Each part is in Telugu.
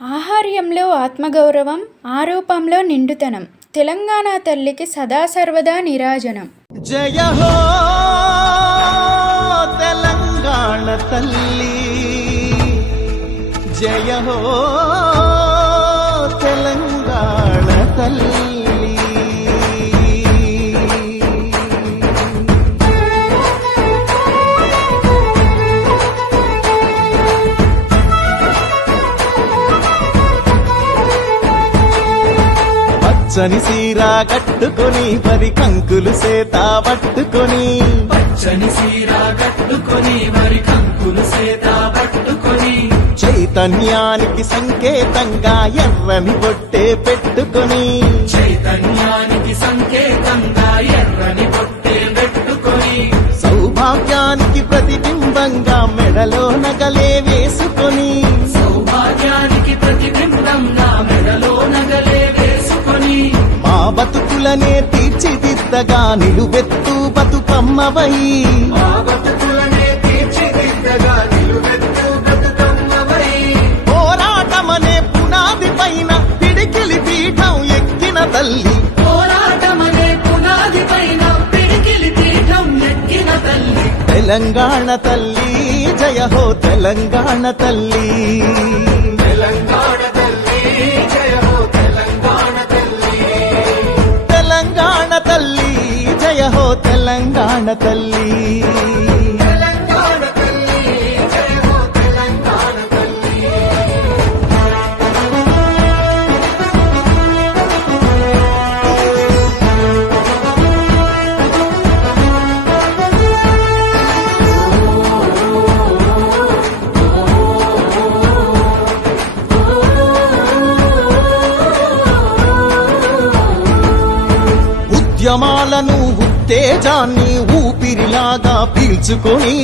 ఆహార్యంలో ఆత్మగౌరవం ఆరూపంలో నిండుతనం తెలంగాణ తల్లికి సదా సర్వదా నిరాజనం. జయ హో తెలంగాణ తల్లి. జయ పచ్చని సీర కట్టుకొని పరి కంకులు సేత పట్టుకొని. పచ్చని సీర కట్టుకొని మరి కంకులు సేత పట్టుకొని. చైతన్యానికి సంకేతంగా ఎర్రని బొట్టే పెట్టుకొని. చైతన్యానికి సంకేతంగా ఎర్రని పొట్టే పెట్టుకొని. సౌభాగ్యానికి ప్రతిబింబంగా మెడలో నగలే బతుకులనే తీర్చిదిద్దగా నిలువెత్తు బతుకమ్మవై. పోరాటమనే పునాది పైన పిడికిలి పీఠం ఎక్కిన తల్లి. తెలంగాణ తల్లి జయ హో తెలంగాణ తల్లి. తెలంగాణ తెలంగాణ తల్లి. ఉద్యమాలను ఉత్తేజాన్ని ఊపిరిలాగా పీల్చుకొని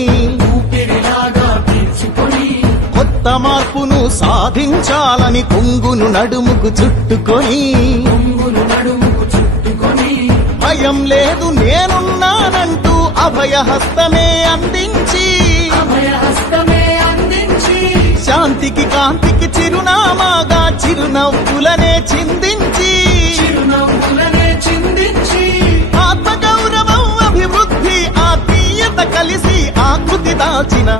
ఊపిరిలాగా పీల్చుకొని కొత్త మార్పును సాధించాలని కొంగును నడుముకు చుట్టుకొని కొంగులు నడుముకు చుట్టుకొని భయం లేదు నేనున్నానంటూ అభయహస్తమే అందించి అభయహస్తమే అందించి శాంతికి కాంతికి చిరునామాగా చిరునవ్వులనే చిందించి దాచిన.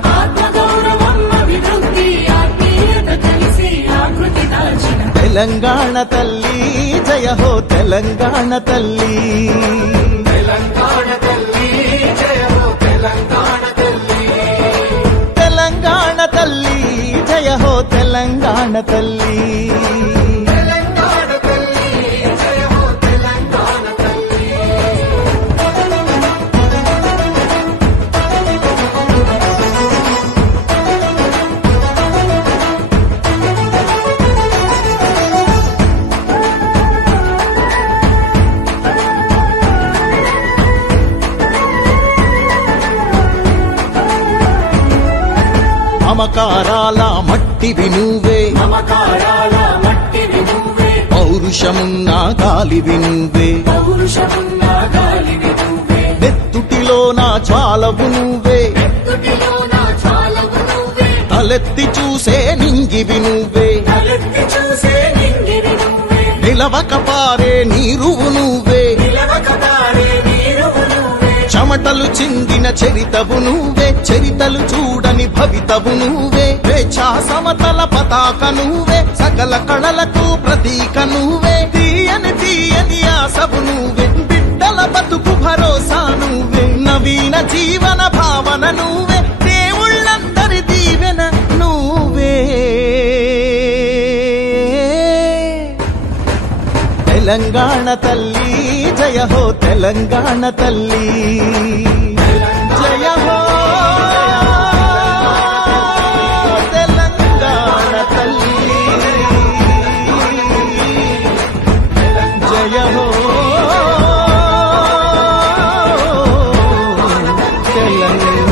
తెలంగాణ తల్లి జయ హో తెలంగాణ తల్లి. తెలంగాణ తల్లి జయ హో తెలంగాణ తల్లి. తెలంగాణ తల్లి జయ హో తెలంగాణ తల్లి మమకారాల మట్టివి నువ్వే మమకారాల మట్టివి నువ్వే పౌరుషమున్న గాలివి నువ్వే పౌరుషమున్న గాలివి నువ్వే నెత్తుటిలో నా చాలవు నువ్వే తుటిలో నా చాలవు నువ్వే తలెత్తి చూసే నింగివి నువ్వే తలెత్తి చూసే నింగివి నువ్వే నిలవక పారే నీరువు నువ్వే నిలవక పారే నీరువు నువ్వే చెమటలు చిందిన చరితవు నువ్వే చరితలు చూడని భవితవు నువ్వే స్వేచ్ఛా సమతల పతాక నువ్వే సకల కళలకు ప్రతీక నువ్వే. తీయని తీయని ఆశవు నువ్వే బిడ్డల బతుకు భరోసా నువ్వే. నవీన జీవన భావన నువ్వే దేవుళ్ళందరి దీవెన నువ్వే. తెలంగాణ తల్లి జయ హో తెలంగాణ తల్లి.